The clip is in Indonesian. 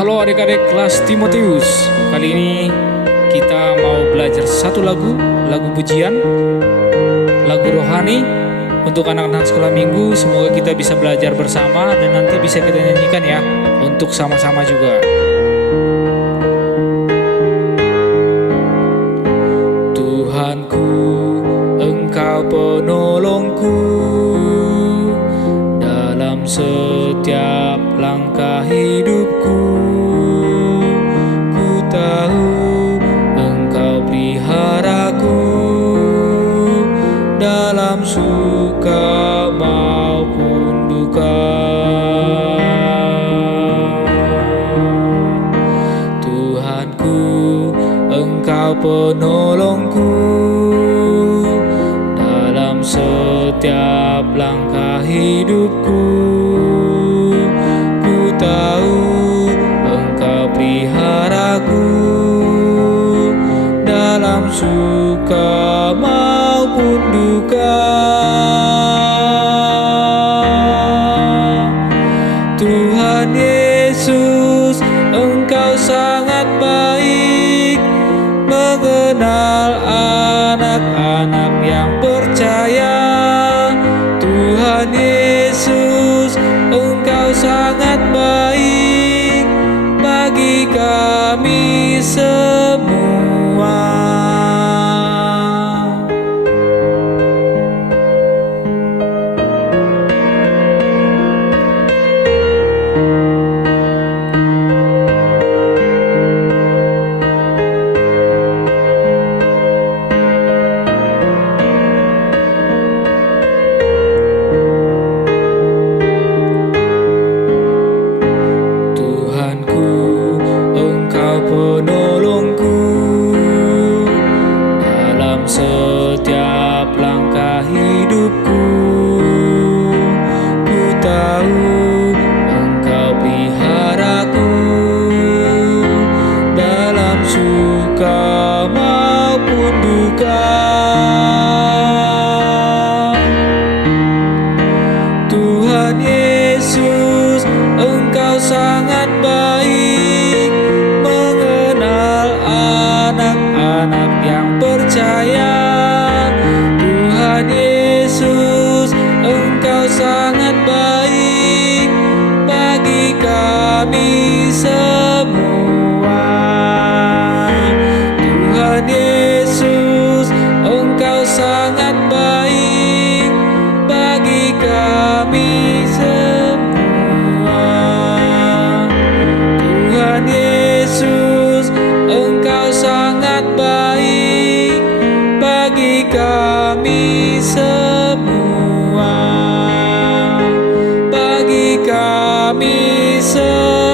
Halo adik-adik kelas Timotius. Kali ini kita mau belajar satu lagu pujian, lagu rohani untuk anak-anak sekolah minggu. Semoga kita bisa belajar bersama dan nanti bisa kita nyanyikan ya, untuk sama-sama juga. Tuhanku, Engkau penolongku dalam setiap langkah hidupku. Ku tahu Engkau peliharaku dalam suka maupun duka. Tuhanku, Engkau penolongku dalam setiap langkah hidupku. Ku tahu Engkau peliharaku dalam suka maupun duka. Tuhan Yesus, Engkau sangat baik, mengenal anak-anak yang percaya. Tuhan Yesus, Engkau sangat baik bagi kami semua. Penolongku dalam setiap langkah hidupku. Ku tahu Engkau peliharaku dalam suka maupun duka. Tuhan Yesus, Engkau sangat baik, anak yang percaya. Tuhan Yesus, Engkau sangat baik bagi kami semua. Tuhan Yesus, Engkau sangat baik bagi kami semua. Tuhan Yesus, Engkau sangat baik bagi kami semua, bagi kami semua.